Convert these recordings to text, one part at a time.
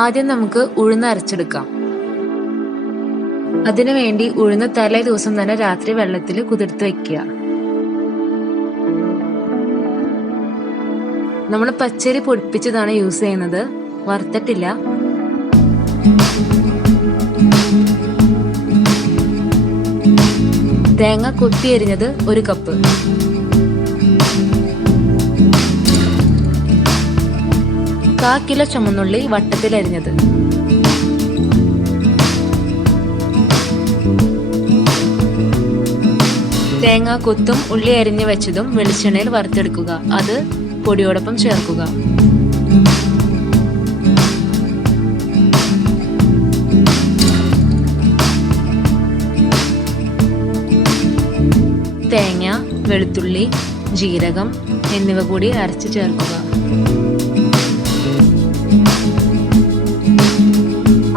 ആദ്യം നമുക്ക് ഉഴുന്ന് അരച്ചെടുക്കാം. അതിനുവേണ്ടി ഉഴുന്ന് തലേ ദിവസം തന്നെ രാത്രി വെള്ളത്തിൽ കുതിർത്ത് വെക്കുക. നമ്മൾ പച്ചരി പൊടിപ്പിച്ചതാണ് യൂസ് ചെയ്യുന്നത്, വറുത്തിട്ടില്ല. തേങ്ങ കൊത്തി അരിഞ്ഞത് 1 കപ്പ്. കാക്കിലോ ചുമന്നുള്ളി വട്ടത്തിൽ അരിഞ്ഞത്. തേങ്ങ കൊത്തും ഉള്ളി അരിഞ്ഞു വെച്ചതും വെളിച്ചെണ്ണയിൽ വറുത്തെടുക്കുക. അത് പൊടിയോടൊപ്പം ചേർക്കുക. തേങ്ങ, വെളുത്തുള്ളി, ജീരകം എന്നിവ കൂടി അരച്ച് ചേർക്കുക.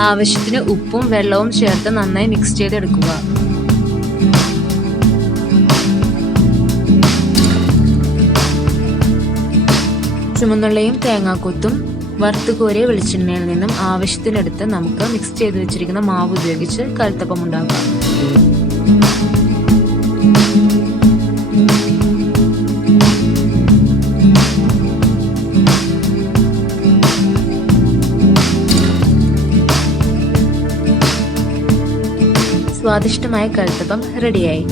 ആവശ്യത്തിന് ഉപ്പും വെള്ളവും ചേർത്ത് നന്നായി മിക്സ് ചെയ്തെടുക്കുക. ചുമന്നുള്ളിയും തേങ്ങാക്കൊത്തും വറുത്ത് കോരിയ വെളിച്ചെണ്ണയിൽ നിന്നും ആവശ്യത്തിനെടുത്ത് നമുക്ക് മിക്സ് ചെയ്ത് വെച്ചിരിക്കുന്ന മാവ് ഉപയോഗിച്ച് കൽത്തപ്പം ഉണ്ടാക്കാം. സ്വാദിഷ്ടമായ കൽത്തപ്പം റെഡിയായി.